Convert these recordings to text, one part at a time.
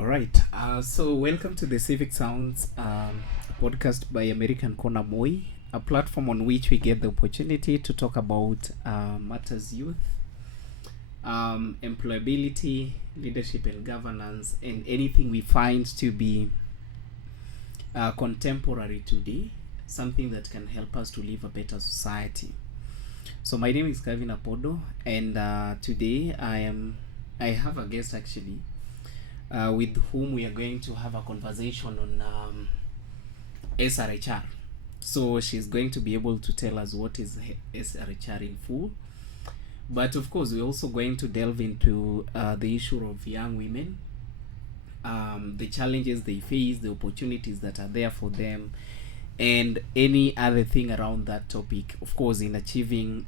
All right. So welcome to the Civic Sounds podcast by American Corner Moi, a platform on which we get the opportunity to talk about matters youth, employability, leadership and governance, and anything we find to be contemporary today, something that can help us to live a better society. So my name is Kevin Apodo, and today I have a guest actually, with whom we are going to have a conversation on SRHR. So she's going to be able to tell us what is SRHR in full. But of course, we're also going to delve into the issue of young women, the challenges they face, the opportunities that are there for them, and any other thing around that topic, of course, in achieving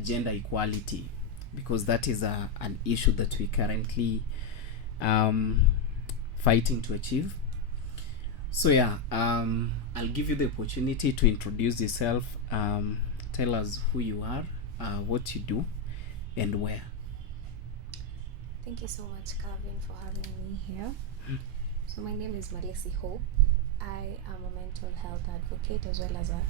gender equality, because that is an issue that we currently fighting to achieve. So yeah, I'll give you the opportunity to introduce yourself, tell us who you are, what you do, and where. Thank you so much, Calvin, for having me here. So my name is Malesi Hope. I am a mental health advocate as well as a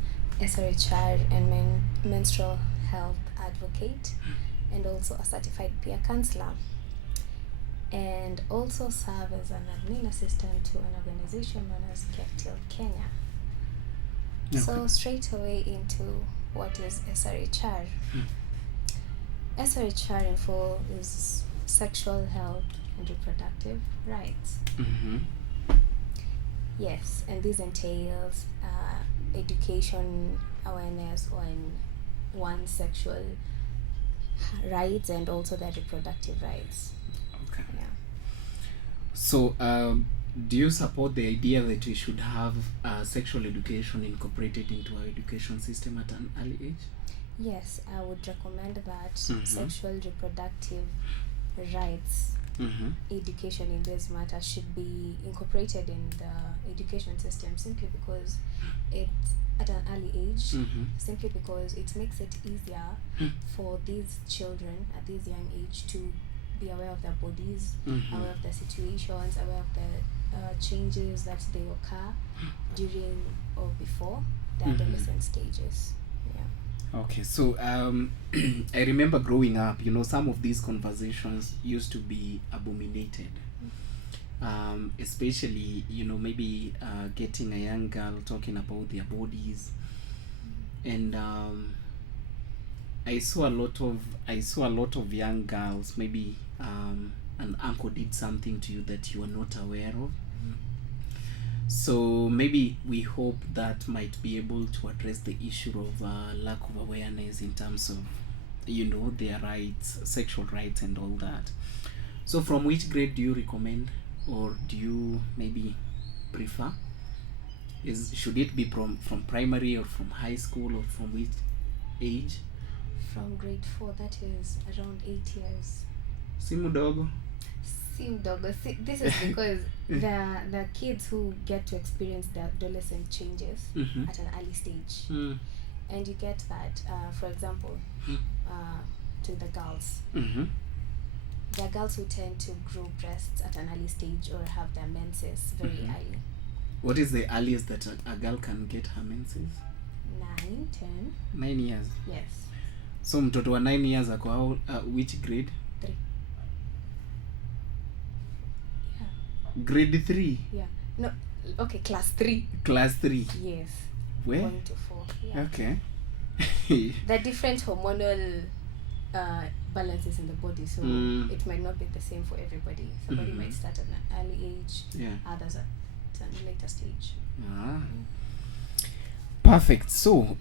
SRHR and menstrual health advocate, and also a certified peer counselor, and also serve as an admin assistant to an organization known as Captil Kenya. Okay. So straight away into what is SRHR. SRHR in full is sexual health and reproductive rights. Mm-hmm. Yes, and this entails education, awareness on one's sexual rights and also their reproductive rights. Okay. Yeah. So, do you support the idea that we should have sexual education incorporated into our education system at an early age? Yes, I would recommend that Mhm. sexual reproductive rights education in this matter should be incorporated in the education system, simply because it's at an early age, simply because it makes it easier for these children at this young age to be aware of their bodies, aware of their situations, aware of the changes that they occur during or before the adolescent stages. Yeah. Okay, so I remember growing up, some of these conversations used to be abominated. Especially, maybe getting a young girl talking about their bodies, and I saw a lot of young girls. Maybe an uncle did something to you that you are not aware of. So maybe we hope that might be able to address the issue of lack of awareness in terms of their rights, sexual rights, and all that. So from which grade do you recommend, or do you maybe prefer? Should it be from primary or from high school, or from which age? From grade 4, that is around 8 years. Si mudogo. This is because the kids who get to experience the adolescent changes at an early stage, and you get that, for example, to the girls. There are girls who tend to grow breasts at an early stage or have their menses very early. What is the earliest that a girl can get her menses? 9, 10. 9 years. Yes. So mtoto wa 9 years ako which grade? 3. Grade 3? Yeah. No. Okay, class 3. Class 3. Yes. Where? Going to 4. Yeah. Okay. The different hormonal balances in the body, so it might not be the same for everybody. Somebody might start at an early age, others at a later stage. Perfect. So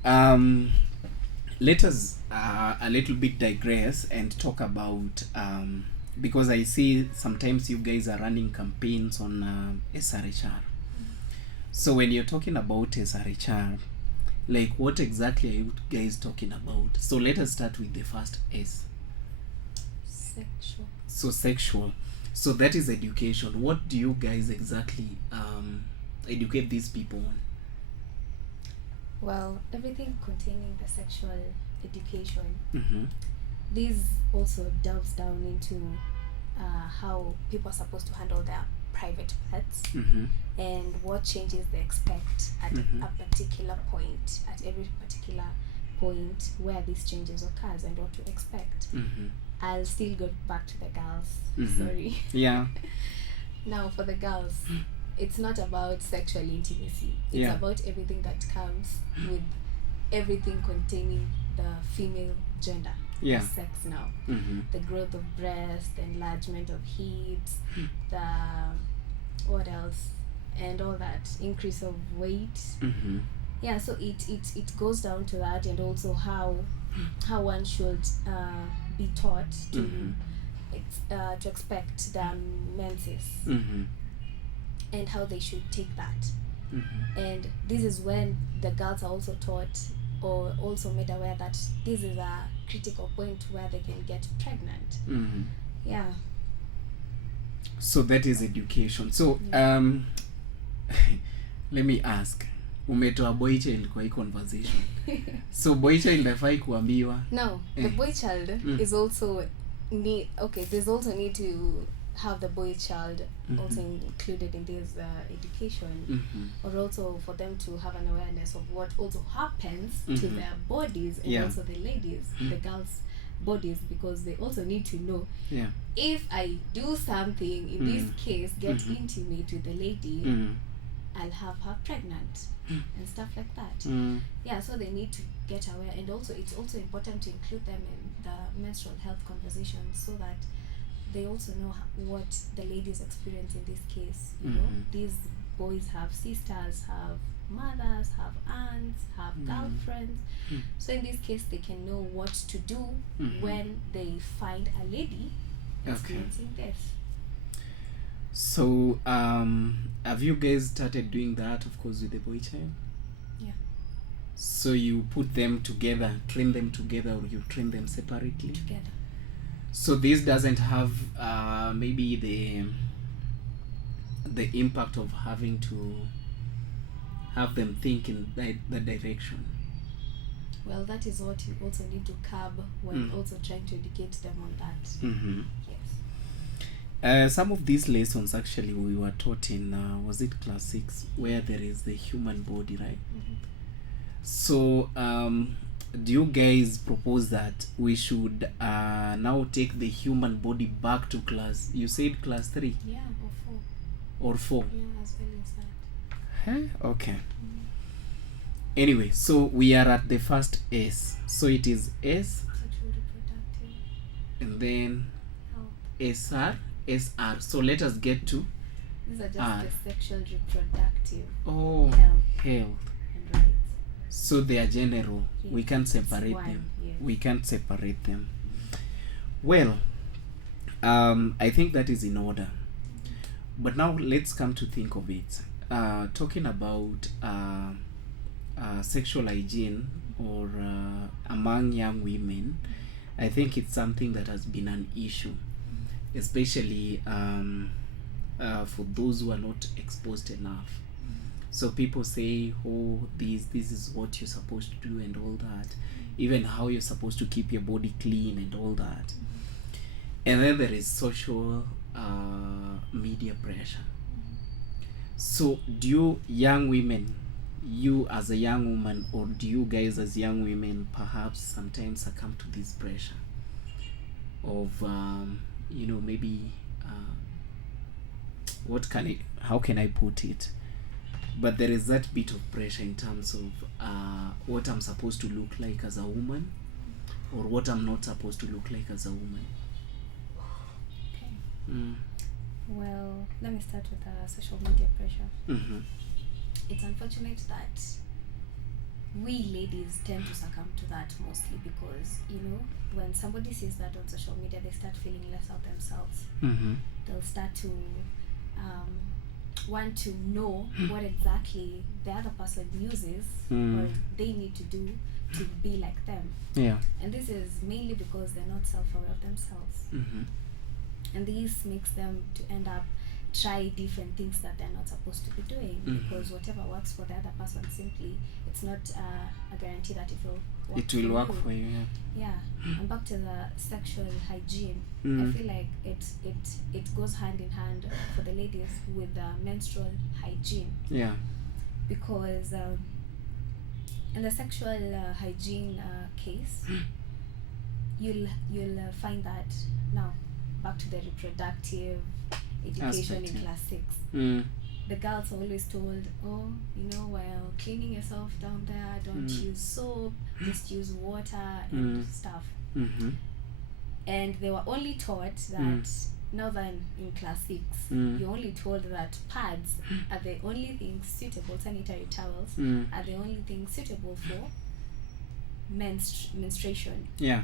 let us a little bit digress and talk about because I see sometimes you guys are running campaigns on SRHR. So when you're talking about SRHR, like what exactly are you guys talking about? So let us start with the first S. Sexual. So sexual. So that is education. What do you guys exactly educate these people on? Well, everything containing the sexual education. This also delves down into how people are supposed to handle their private parts, Mm-hmm. and what changes they expect at Mhm. a particular point, at every particular point where these changes occurs, and what to expect. Mm-hmm. I'll still go back to the girls. Mhm. Sorry. Yeah. Now, for the girls, it's not about sexual intimacy. It's Yeah. about everything that comes with everything containing the female gender. Yeah. The sex now. Mm-hmm. The growth of breast, the enlargement of hips, the what else? And all that. Increase of weight. Mm-hmm. Yeah, so it goes down to that, and also how one should be taught to Mhm. to expect the menses, Mm-hmm. and how they should take that. Mm-hmm. And this is when the girls are also taught, or also made aware that this is a critical point where they can get pregnant. Mm-hmm. Yeah. So that is education. So let me ask, umetoa boy child kwa hii conversation. So boy child hafai kuambiwa. No, the boy child is also need. Okay, there's also need to have the boy child also included in this education, or also for them to have an awareness of what also happens to their bodies, and also the ladies, the girls' bodies, because they also need to know, if I do something, in this case, get intimate with the lady, I'll have her pregnant, and stuff like that. Yeah, so they need to get aware, and also it's also important to include them in the menstrual health conversations, so that they also know what the ladies experience in this case. You know, these boys have sisters, have mothers, have aunts, have girlfriends. So in this case, they can know what to do when they find a lady experiencing this. So, have you guys started doing that, of course, with the boy child? Yeah. So you put them together, train them together, or you train them separately? Together. So this doesn't have maybe the impact of having to have them think in that direction. Well, that is what you also need to curb when also trying to educate them on that. Yes. Some of these lessons actually we were taught in was it class 6, where there is the human body, right? So do you guys propose that we should now take the human body back to class, you said class 3? Yeah, or 4? Yeah, as well as that. Okay. Anyway, so we are at the first S. So it is S, Sexual reproductive, and then health. SR. So let us get to These are just the sexual reproductive, health and rights. So they are general. Yes. We can't separate them. Yes. We can't separate them. Well, I think that is in order. But now let's come to think of it. Talking about sexual hygiene, or among young women, I think it's something that has been an issue, especially for those who are not exposed enough. So people say, oh, this is what you're supposed to do and all that, even how you're supposed to keep your body clean and all that. And then there is social media pressure. So do you young women, you as a young woman, or do you guys as young women perhaps sometimes succumb to this pressure of maybe how can I put it, but there is that bit of pressure in terms of what I'm supposed to look like as a woman, or what I'm not supposed to look like as a woman. Okay. Well, let me start with the social media pressure. It's unfortunate that we ladies tend to succumb to that mostly because, when somebody sees that on social media, they start feeling less of themselves. They'll start to want to know what exactly the other person uses or they need to do to be like them. Yeah. And this is mainly because they're not self-aware of themselves. And this makes them to end up try different things that they're not supposed to be doing, because whatever works for the other person, simply it's not a guarantee that it will work for you. Yeah. And back to the sexual hygiene, I feel like it goes hand in hand for the ladies with the menstrual hygiene. Yeah. Because in the sexual hygiene case, you'll find that now back to the reproductive education in class 6. The girls are always told, oh, while cleaning yourself down there, don't use soap, just use water and stuff. And they were only taught that now than in class 6, you're only told that pads are the only things suitable, sanitary towels are the only things suitable for menstruation. Yeah.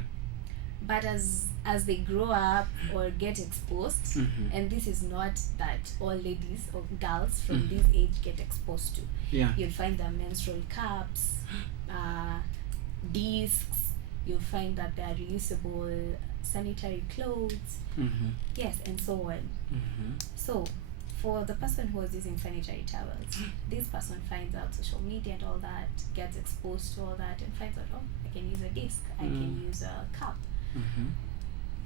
But as they grow up or get exposed, and this is not that all ladies or girls from this age get exposed to. Yeah. You'll find the menstrual cups, discs, you'll find that they are reusable sanitary clothes, yes, and so on. So for the person who was using sanitary towels, this person finds out social media and all that, gets exposed to all that, and finds out, oh, I can use a disc, I can use a cup.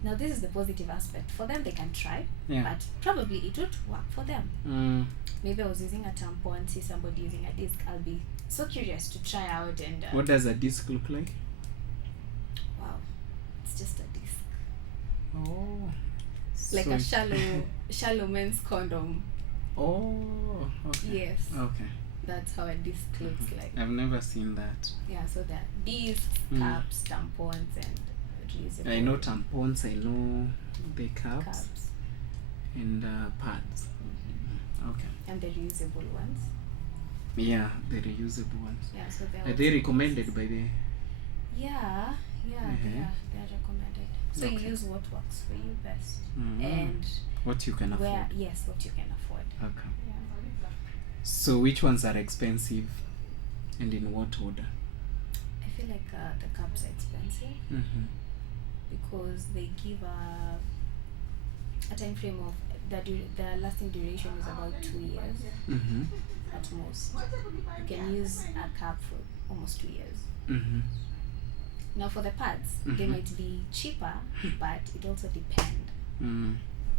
Now this is the positive aspect. For them, they can try, but probably it won't work for them. Maybe I was using a tampon, see somebody using a disc, I'll be so curious to try out. And what does a disc look like? Wow, it's just a disc. Oh, like a shallow men's condom. Oh, okay. Yes. Okay. That's how a disc looks like. I've never seen that. Yeah, so there are discs, cups, tampons, and reusable. I know tampons, I know the cups. And pads. Okay. And the reusable ones. Yeah, the reusable ones. Yeah, so are they recommended by the... Yeah, they are recommended. So you use what works for you best. And what you can afford. What you can afford. Okay. Yeah. So which ones are expensive and in what order? I feel like the cups are expensive because they give a time frame of the lasting duration is about 2 years at most. You can use a cup for almost 2 years. Now for the pads, they might be cheaper, but it also depends.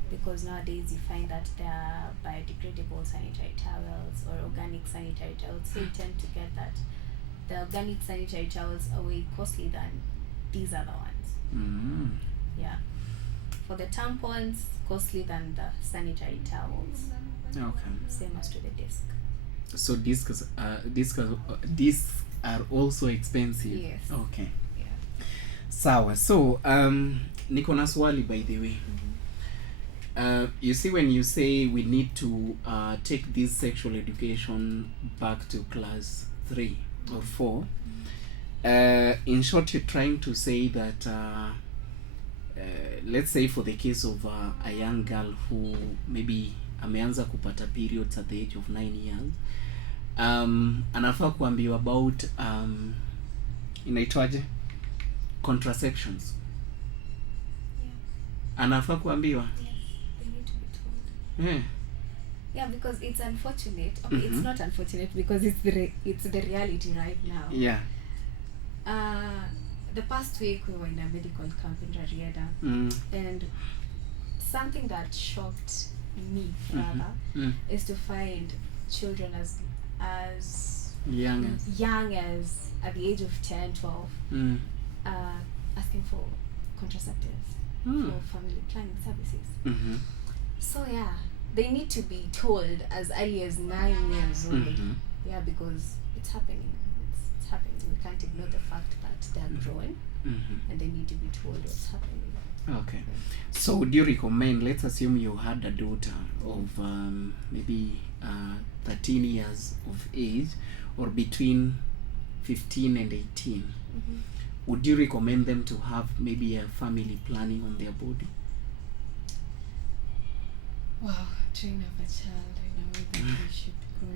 Because nowadays you find that there are biodegradable sanitary towels or organic sanitary towels, so you tend to get that the organic sanitary towels are way costly than these other ones. Yeah. For the tampons, costly than the sanitary towels. Okay. Same as to the disc. So discs are also expensive. Yes. Okay. Yeah. Sawa. So niko na swali by the way. You see, when you say we need to take this sexual education back to class 3 or 4, in short, you're trying to say that let's say for the case of a young girl who maybe ameanza kupata periods at the age of 9 years, anafaa kuambiwa about inaitwaje, contraceptions. Anafaa kuambiwa. Yeah, because it's unfortunate. Okay, it's not unfortunate because it's the reality right now. Yeah. The past week we were in a medical camp in Rarieda, and something that shocked me rather is to find children as young as at the age of 10, 12 asking for contraceptives for family planning services. So yeah, they need to be told as early as 9 years old. Yeah, because it's happening. It's happening. We can't ignore the fact that they're growing and they need to be told what's happening. Okay. So would you recommend, let's assume you had a daughter of maybe 13 years of age or between 15 and 18. Would you recommend them to have maybe a family planning on their body? Wow, train up a child, I know that they should go.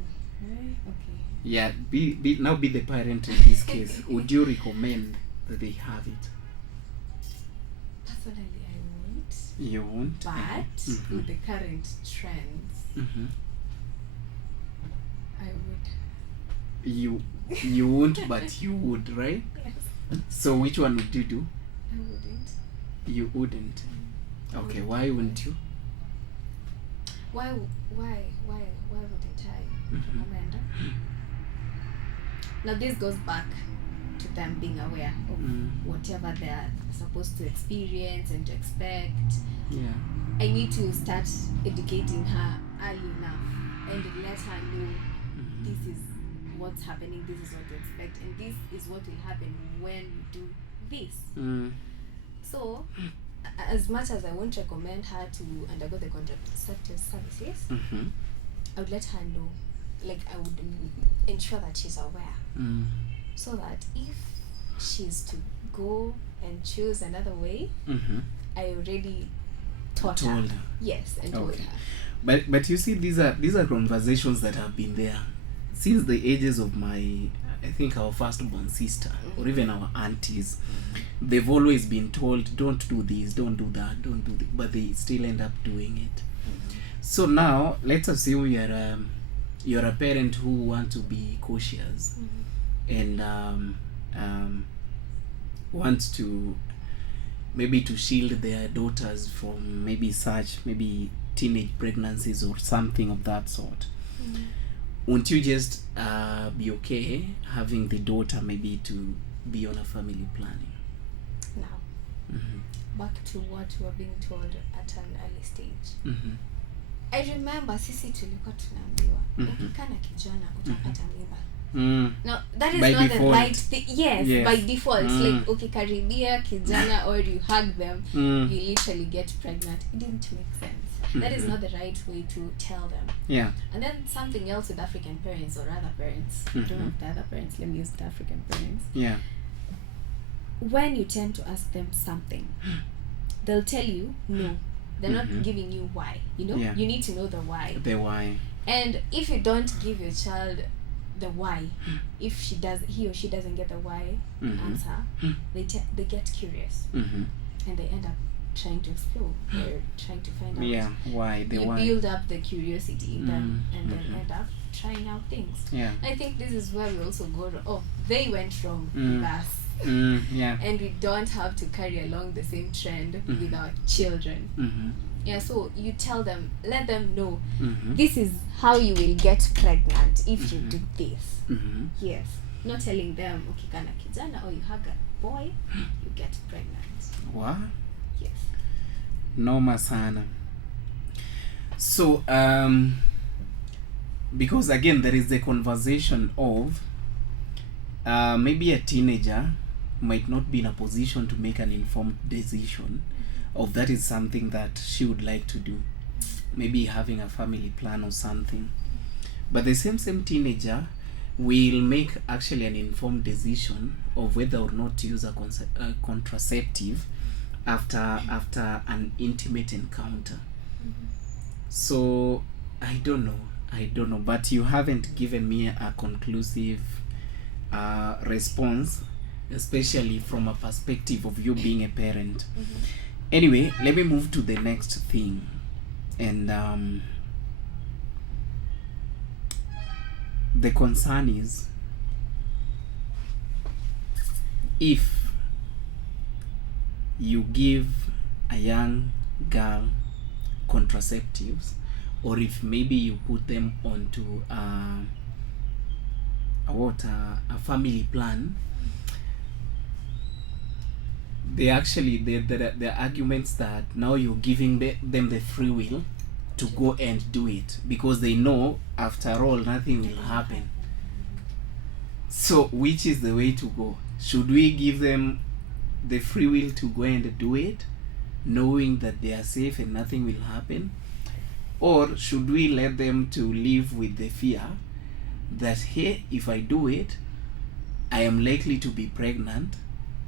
Right? Okay. Yeah, be the parent in this case. Would you recommend that they have it? Personally, I won't. You won't? But with the current trends, I would. You won't, but you would, right? Yes. So which one would you do? I wouldn't. You wouldn't. Okay, why wouldn't you? Why wouldn't I, Amanda? Now this goes back to them being aware of whatever they're supposed to experience and to expect. Yeah. I need to start educating her early enough and let her know this is what's happening, this is what to expect, and this is what will happen when you do this. So, as much as I won't recommend her to undergo the contraceptive services, I would let her know. Like, I would ensure that she's aware, so that if she's to go and choose another way, I already told her. Yes, and told her. But you see, these are conversations that have been there since the ages of I think our firstborn sister, or even our aunties. They've always been told, don't do this, don't do that, don't do this, but they still end up doing it. So now let's assume you're a parent who want to be cautious and wants to maybe to shield their daughters from maybe teenage pregnancies or something of that sort. Won't you just be okay having the daughter maybe to be on a family planning? Now, back to what we were being told at an early stage. I remember sisi tulikuwa tunaambiwa ukikana kijana utapata mimba. Now that is by not default. the right thing. Yes, by default. Like ukikaribia kijana or you hug them, you literally get pregnant. It didn't make sense. That is not the right way to tell them. Yeah. And then something else with African parents or other parents. I don't know if the other parents, let me use the African parents. Yeah. When you tend to ask them something, they'll tell you no. They're not giving you why. You know? Yeah. You need to know the why. The why. And if you don't give your child the why, if he or she doesn't get the why answer, they get curious. And they end up trying to explore. They're trying to find out. Yeah, why? The why. You build up the curiosity in them and then end up trying out things. Yeah. I think this is where we also go they went wrong with us. Yeah. And we don't have to carry along the same trend with our children. Yeah, so you tell them, let them know, this is how you will get pregnant if you do this. Yes. Not telling them, ukikana kijana or you hug a boy, you get pregnant. What? Yes. Noma sana. So, because again, there is the conversation of maybe a teenager might not be in a position to make an informed decision of that is something that she would like to do, maybe having a family plan or something, but the same teenager will make actually an informed decision of whether or not to use a contraceptive after an intimate encounter. So I don't know, but you haven't given me a conclusive response, especially from a perspective of you being a parent. Anyway, let me move to the next thing. And the concern is, if you give a young girl contraceptives, or if maybe you put them onto a family plan, the arguments that now you're giving them the free will to go and do it, because they know after all nothing will happen. So which is the way to go? Should we give them the free will to go and do it, knowing that they are safe and nothing will happen? Or should we let them to live with the fear that, hey, if I do it, I am likely to be pregnant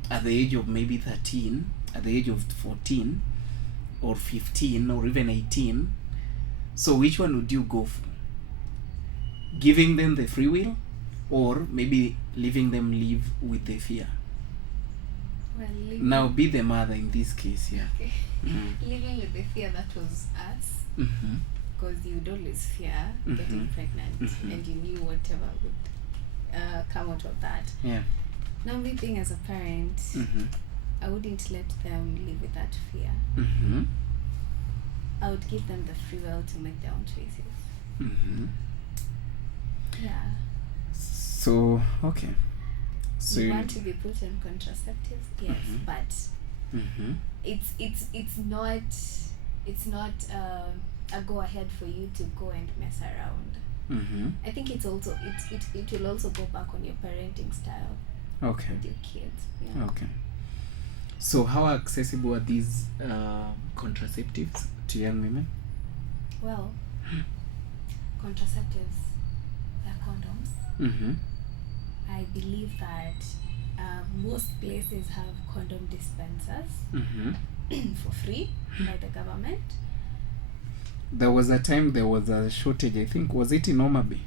at the age of maybe 13, at the age of 14, or 15, or even 18. So which one would you go for? Giving them the free will, or maybe leaving them live with the fear? Well, now be the mother in this case, yeah. Okay. Living with the fear, that was us. because you'd always fear getting pregnant, and you knew whatever would come out of that. Yeah. Now, me being as a parent, I wouldn't let them live with that fear. I would give them the free will to make their own choices. Yeah. So, okay. So you want to be put on contraceptives, yes, but it's not a go ahead for you to go and mess around. I think it's also it will also go back on your parenting style. Okay. With your kids. Yeah. Okay. So how accessible are these contraceptives to young women? Well, contraceptives, they're condoms. I believe that most places have condom dispensers for free by the government. There was a time there was a shortage, I think. Was it in Omabe?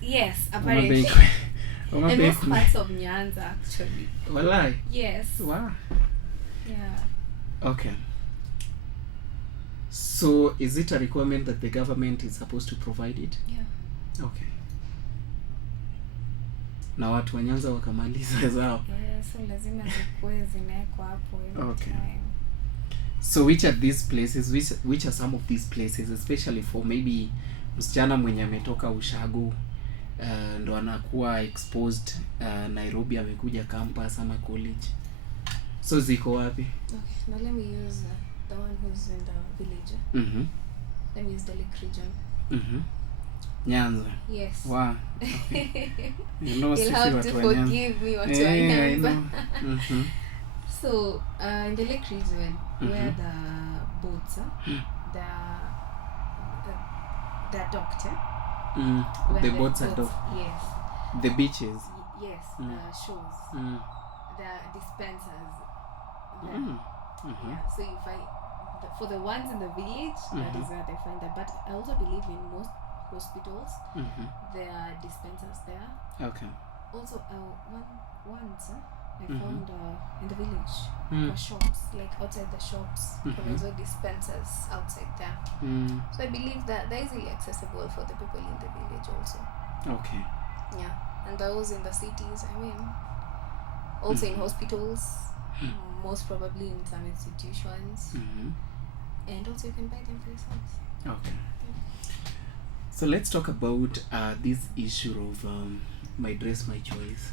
Yes, apparently. Omabe. And most parts of Nyanza, actually. Walai. Yes. Wow. Yeah. Okay. So is it a requirement that the government is supposed to provide it? Yeah. Okay. Na watu wa Nyanza wakamaliza zao. Yeah, so lazima zikuwe zinawekwa hapo every time. So which are these places, which are some of these places, especially for maybe msichana mwenye ametoka ushago ndo anakuwa exposed Nairobi, amekuja campus ama college. So ziko wapi? Okay, now let me use the one who's in the village. Let me use the Lake region. Nyanza. Yes. Wow. Okay. You know, you'll have to forgive me what you are Nyanza. So, in the Lake region, where the boats are, the doctor. The boats are docked. Yes. The beaches. Yes, the shows. The dispensers. Yeah, so you find, for the ones in the village, that is where they find that. But I also believe in most hospitals, there are dispensers there. Okay. Also, once I found in the village, shops, like outside the shops, there was dispensers outside there. So I believe that they're easily accessible for the people in the village also. Okay. Yeah, and those in the cities, I mean, also in hospitals, most probably in some institutions, and also you can buy them for yourselves. Okay. So let's talk about this issue of my dress, my choice,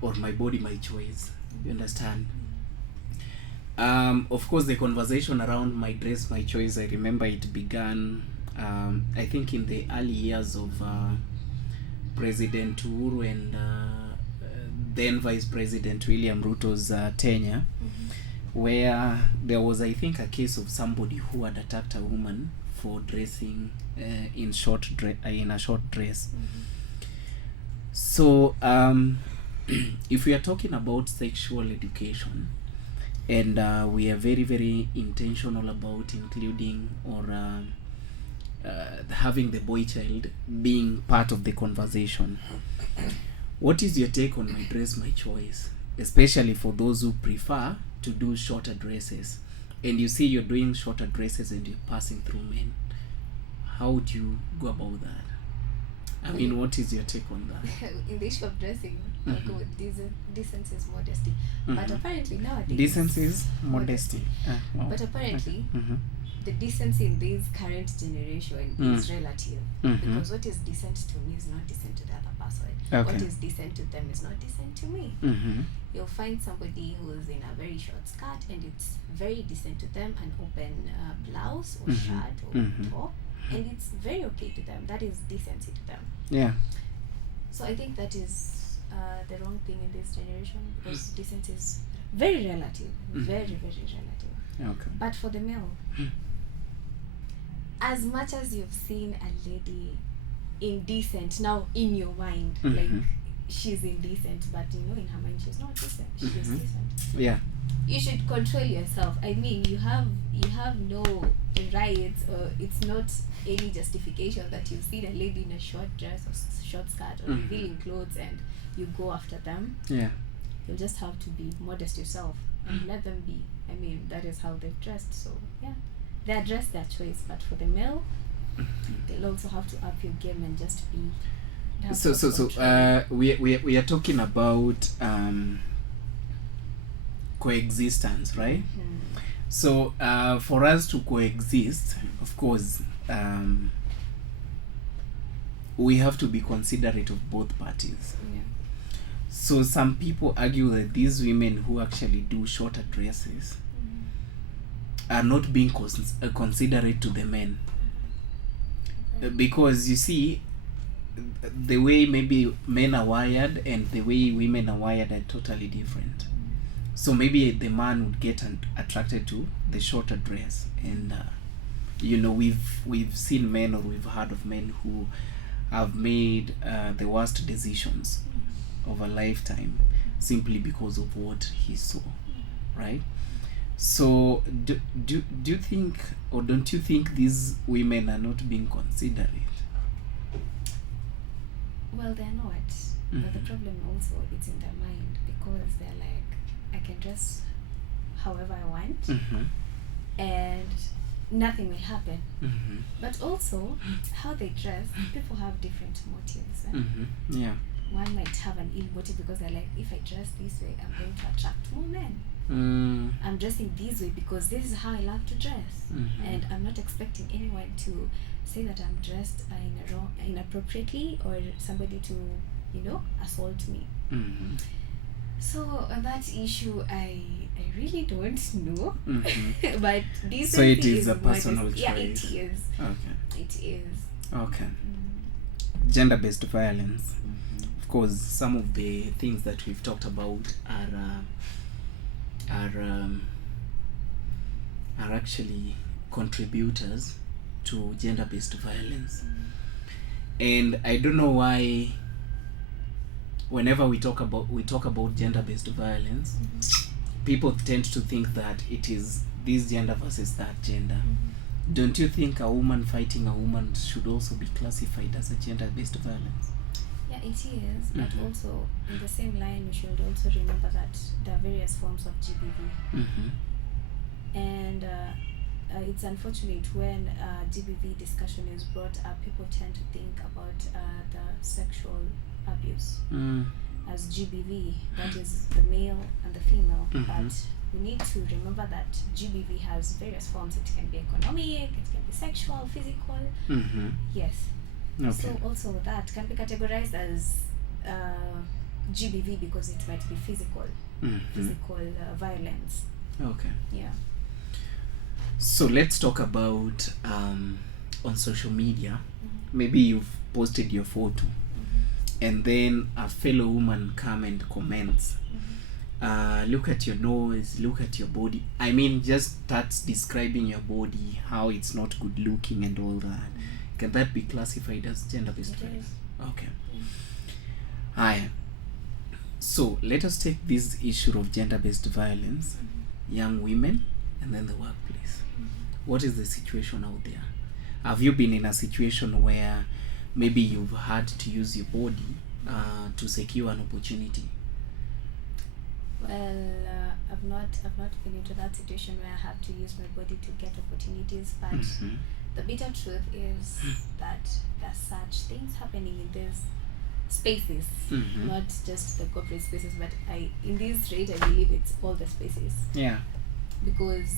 or my body, my choice. You understand? Of course, the conversation around my dress, my choice, I remember it began, I think, in the early years of President Uhuru and then Vice President William Ruto's tenure, where there was, I think, a case of somebody who had attacked a woman for dressing in a short dress. So if we are talking about sexual education, and we are very, very intentional about including or having the boy child being part of the conversation, what is your take on my dress, my choice, especially for those who prefer to do shorter dresses, and you see you're doing shorter dresses and you're passing through men? How would you go about that? I mean, what is your take on that? In the issue of dressing, decency is modesty. But apparently nowadays... Decency is modesty. But apparently, the decency in this current generation is relative. Because what is decent to me is not decent to the other person. Okay. What is decent to them is not decent to me. You'll find somebody who's in a very short skirt and it's very decent to them, an open blouse or shirt or top, and it's very okay to them. That is decency to them. Yeah. So I think that is the wrong thing in this generation, because decency is very relative. Very, very relative. Okay. But for the male, as much as you've seen a lady indecent, now in your mind, like she's indecent, but you know in her mind she's not decent. She's decent. Yeah. You should control yourself. I mean, you have no rights, or it's not any justification that you've seen a lady in a short dress or short skirt or revealing clothes and you go after them. Yeah. You'll just have to be modest yourself and let them be. I mean, that is how they've dressed. So yeah, they address their choice. But for the male, they'll also have to up your game and just be. We are talking about coexistence, right? So for us to coexist, of course, we have to be considerate of both parties. Yeah. So some people argue that these women who actually do shorter dresses are not being considerate to the men. Because you see, the way maybe men are wired and the way women are wired are totally different. So maybe the man would get attracted to the shorter dress, and we've seen men, or we've heard of men who have made the worst decisions of a lifetime simply because of what he saw, right? So do you think, or don't you think these women are not being considerate? Well, they're not. But the problem also, it's in their mind, because they're like, I can dress however I want, and nothing will happen. But also, how they dress, people have different motives. Yeah. One might have an ill motive because they're like, if I dress this way, I'm going to attract more men. I'm dressing this way because this is how I love to dress, and I'm not expecting anyone to say that I'm dressed inappropriately, or somebody to, assault me. So on that issue, I really don't know. But this. So it is a personal choice. Yeah, it is. Okay. It is. Okay. Gender-based violence. Of course, some of the things that we've talked about are actually contributors to gender-based violence. And I don't know why whenever we talk about gender-based violence, people tend to think that it is this gender versus that gender. Don't you think a woman fighting a woman should also be classified as a gender-based violence? Yeah, it is, but also in the same line, we should also remember that there are various forms of GBV. And it's unfortunate when GBV discussion is brought up, people tend to think about the sexual abuse as GBV, that is the male and the female. But we need to remember that GBV has various forms. It can be economic, it can be sexual, physical. Yes. Okay. So also that can be categorized as GBV because it might be physical violence. Okay. Yeah. So let's talk about on social media. Maybe you've posted your photo, and then a fellow woman come and comments, look at your nose, look at your body. I mean, just starts describing your body, how it's not good looking and all that. Can that be classified as gender-based violence? Okay. Hi. So let us take this issue of gender-based violence, young women, and then the workplace. What is the situation out there? Have you been in a situation where maybe you've had to use your body to secure an opportunity? Well, I've not been into that situation where I have to use my body to get opportunities, but the bitter truth is that there's such things happening in these spaces, not just the corporate spaces, but in this rate, I believe it's all the spaces. Yeah. Because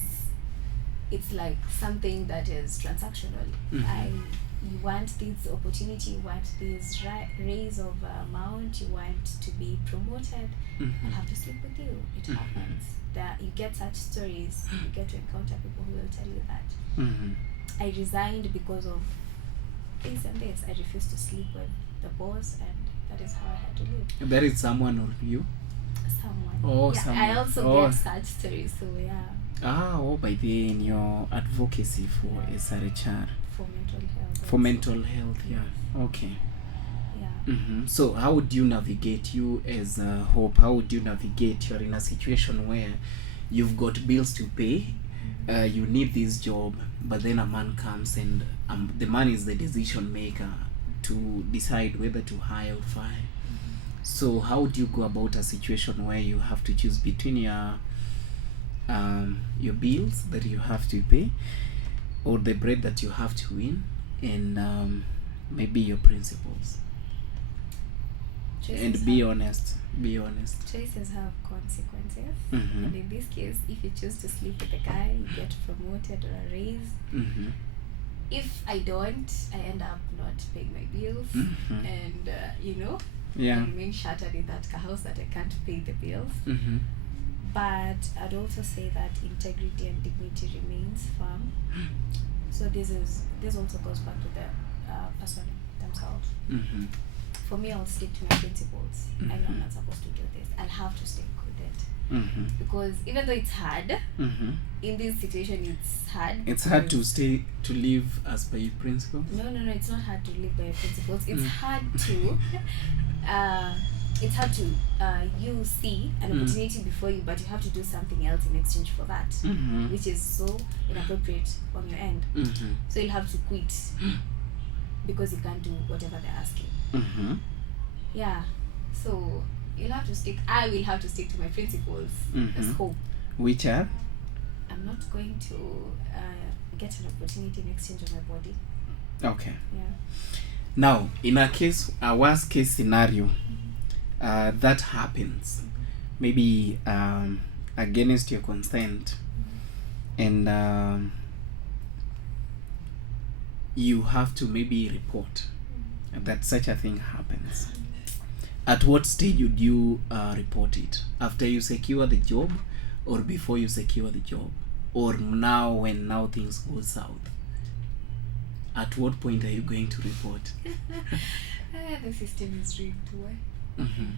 it's like something that is transactional. You want this opportunity, you want this raise of amount, you want to be promoted, I'll have to sleep with you. It happens. That you get such stories, you get to encounter people who will tell you that I resigned because of this and this. I refused to sleep with the boss, and that is how I had to live. That is someone or you? Someone. Oh, yeah, someone. I also get such stories, so yeah. By the in your advocacy for SRHR. For mental health. For mental health, yeah. Okay. Yeah. So how would you navigate, you as Hope, how would you navigate? You're in a situation where you've got bills to pay, you need this job, but then a man comes and the man is the decision maker to decide whether to hire or fire. So how would you go about a situation where you have to choose between your bills that you have to pay, or the bread that you have to win, and maybe your principles. Choices And be honest. Be honest. Choices have consequences. Mm-hmm. And in this case, if you choose to sleep with a guy, you get promoted or a raise. Mm-hmm. If I don't, I end up not paying my bills, Mm-hmm. and Yeah. I remain shattered in that house that I can't pay the bills. Mm-hmm. But I'd also say that integrity and dignity remains firm. So this also goes back to the person themselves. Mm-hmm. For me, I'll stick to my principles. I know I'm Mm-hmm. not supposed to do this. I'll have to stick with it. Mm-hmm. Because even though it's hard, Mm-hmm. in this situation it's hard. It's hard to live as per your principles. No, it's not hard to live by your principles. It's Mm. hard to you see an opportunity before you, but you have to do something else in exchange for that, Mm-hmm. which is so inappropriate on your end. Mm-hmm. So you'll have to quit because you can't do whatever they're asking. Mm-hmm. Yeah. So I will have to stick to my principles. Mm-hmm. Let's hope. Which are? I'm not going to get an opportunity in exchange of my body. Okay. Yeah. Now, in a worst case scenario, that happens, maybe against your consent, and you have to maybe report that such a thing happens. At what stage would you report it? After you secure the job, or before you secure the job, or when things go south? At what point are you going to report? The system is rigged. Why? Mm-hmm.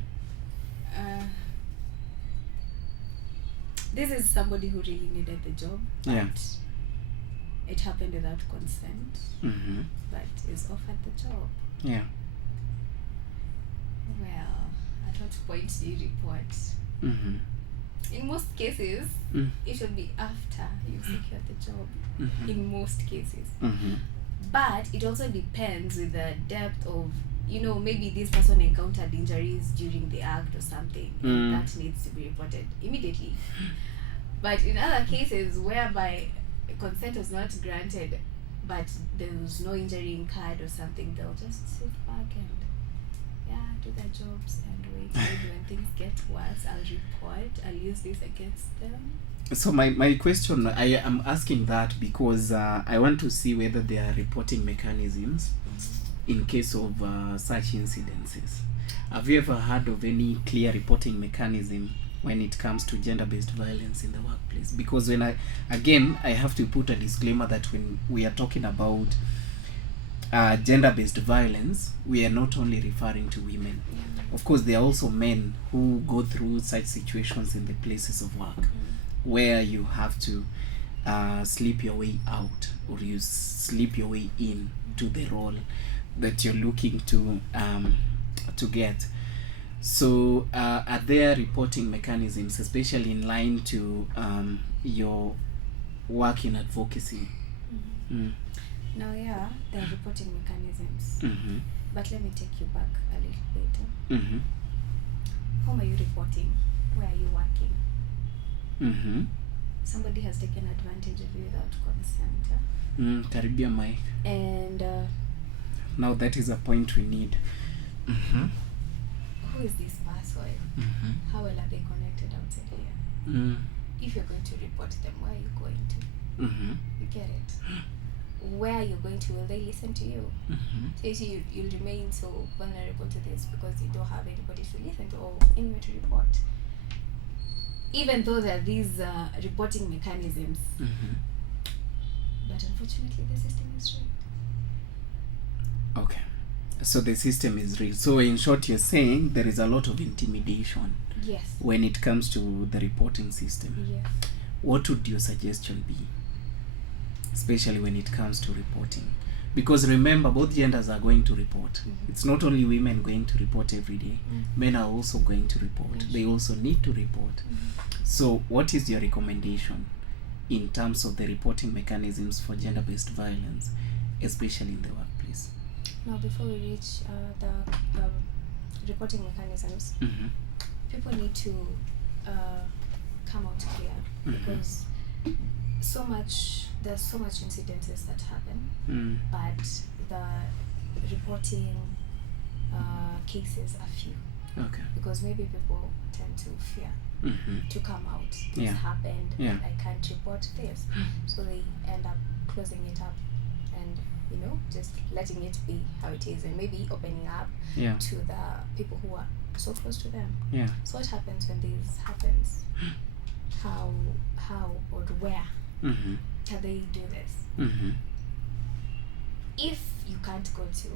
This is somebody who really needed the job, but Yeah. it happened without consent, Mm-hmm. but is offered the job. Yeah. Well, at what point do you report? Mm-hmm. In most cases, Mm. it should be after you've secured the job. Mm-hmm. In most cases. Mm-hmm. But it also depends with the depth of, maybe this person encountered injuries during the act or something, and that needs to be reported immediately. But in other cases whereby consent was not granted, but there was no injury incurred or something, they'll just sit back and do their jobs and wait. Maybe when things get worse, I'll report. I'll use this against them. So my question, I am asking that because I want to see whether there are reporting mechanisms in case of such incidences. Have you ever heard of any clear reporting mechanism when it comes to gender-based violence in the workplace? Because when I have to put a disclaimer that when we are talking about gender-based violence, we are not only referring to women. Of course, there are also men who go through such situations in the places of work, where you have to sleep your way out, or you sleep your way in to the role that you're looking to get. So are there reporting mechanisms, especially in line to your work in advocacy? Now, there are reporting mechanisms. Mm-hmm. But let me take you back a little bit. Mm-hmm. Whom are you reporting? Where are you working? Mm-hmm. Somebody has taken advantage of you without consent. Caribbean mic. And now that is a point we need. Mm-hmm. Who is this person? Mm-hmm. How well are they connected outside here? If you're going to report them, where are you going to? Mm-hmm. You get it? Where you're going to, will they listen to you? Mm-hmm. So you see, you'll remain so vulnerable to this because you don't have anybody to listen to or anywhere to report. Even though there are these reporting mechanisms, but unfortunately the system is rigged. Okay, so the system is rigged. So in short, you're saying there is a lot of intimidation. Yes. When it comes to the reporting system. Yes. What would your suggestion be, especially when it comes to reporting? Because remember, both genders are going to report. It's not only women going to report every day. Men are also going to report. They also need to report. So what is your recommendation in terms of the reporting mechanisms for gender-based violence, especially in the workplace? Now, before we reach the reporting mechanisms, people need to come out clear, because there's so much incidences that happen, but the reporting cases are few. Okay. Because maybe people tend to fear to come out. This happened, and I can't report this. So they end up closing it up and, just letting it be how it is, and maybe opening up to the people who are so close to them. Yeah. So what happens when this happens? How or where can they do this? If you can't go to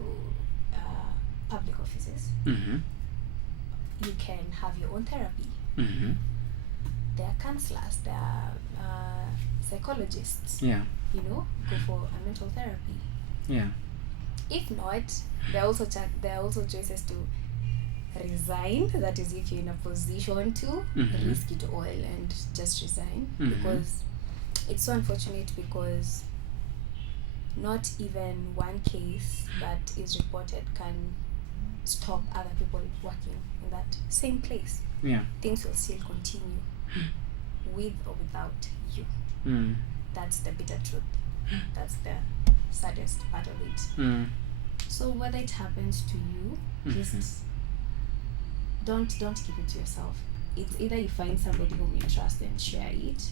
public offices, you can have your own therapy. There are counselors, there are psychologists. Go for a mental therapy. If not, there are also choices to resign. That is, if you're in a position to risk it all and just resign, because it's so unfortunate, because not even one case that is reported can stop other people working in that same place. Things will still continue with or without you. That's the bitter truth. That's the saddest part of it. So whether it happens to you, just don't keep it to yourself. It's either you find somebody whom you trust and share it,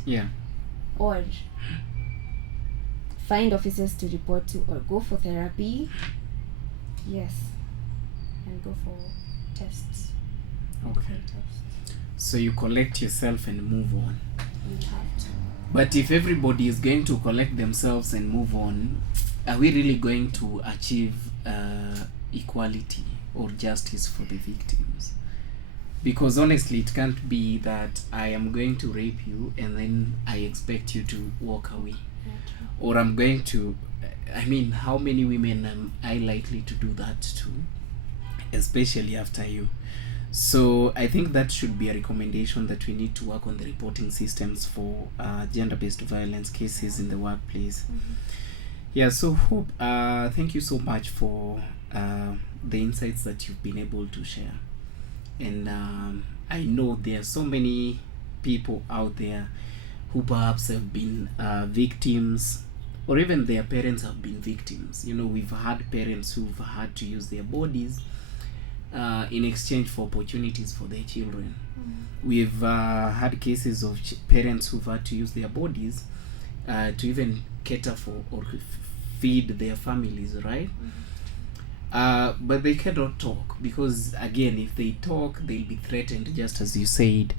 or find officers to report to, or go for therapy. And go for tests. Okay. So you collect yourself and move on. You have to. But if everybody is going to collect themselves and move on, are we really going to achieve equality or justice for the victims? Because honestly, it can't be that I am going to rape you and then I expect you to walk away. Or I'm going to, how many women am I likely to do that to? Especially after you. So I think that should be a recommendation, that we need to work on the reporting systems for gender-based violence cases in the workplace. So Hope, thank you so much for the insights that you've been able to share. And I know there are so many people out there who perhaps have been victims, or even their parents have been victims. We've had parents who've had to use their bodies in exchange for opportunities for their children. We've had cases of parents who've had to use their bodies to even cater for or feed their families, right? But they cannot talk, because again, if they talk, they'll be threatened, just as you said.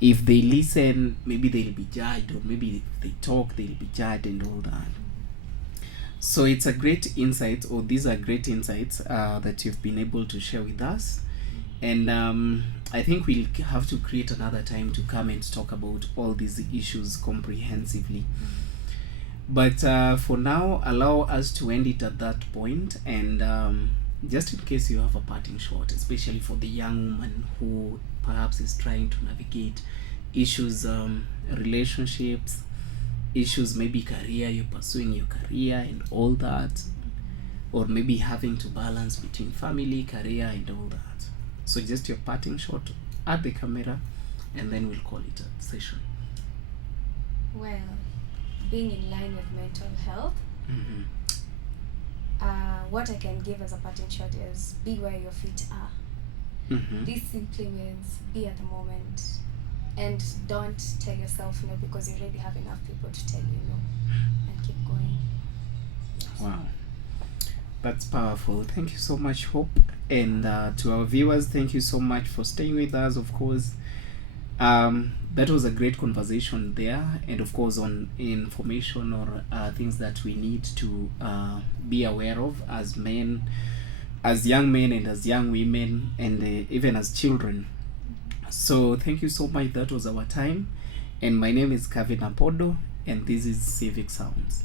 If they listen, maybe they'll be judged, or maybe if they talk, they'll be judged and all that. So it's a great insight, or these are great insights that you've been able to share with us. And I think we'll have to create another time to come and talk about all these issues comprehensively. But for now, allow us to end it at that point. And just in case you have a parting shot, especially for the young woman who perhaps is trying to navigate issues, relationships, issues, maybe career, you're pursuing your career and all that, or maybe having to balance between family, career and all that. So just your parting shot at the camera, and then we'll call it a session. Well, being in line with mental health, what I can give as a parting shot is be where your feet are. This simply means be at the moment, and don't tell yourself no, because you already have enough people to tell you no, and keep going. Wow, that's powerful. Thank you so much, Hope. And to our viewers, thank you so much for staying with us. Of course, that was a great conversation there, and of course on information or things that we need to be aware of as men, as young men and as young women, and even as children. So thank you so much. That was our time, and my name is Kevin Apodo, and this is Civic Sounds.